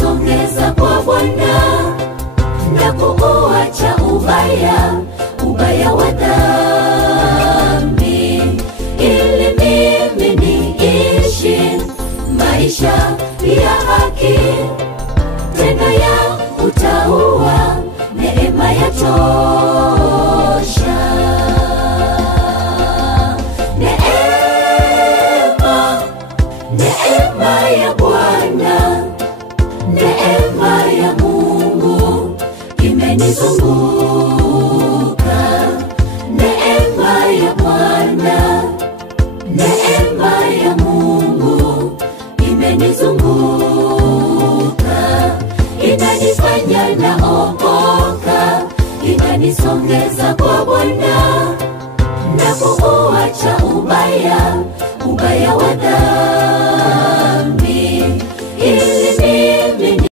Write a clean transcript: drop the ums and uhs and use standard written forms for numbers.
inanisongeza kwa Bwana na kuuacha ubaya wa dhambi, ili mimi niishi maisha ya haki, tena ya utauwa, neema yatosha. Neema ya Bwana, neema ya Mungu imenizunguka. Neema ya Bwana, neema ya Mungu imenizunguka. Inanifanya naokoka, inanisongeza kwa Bwana na kuuacha ubaya wa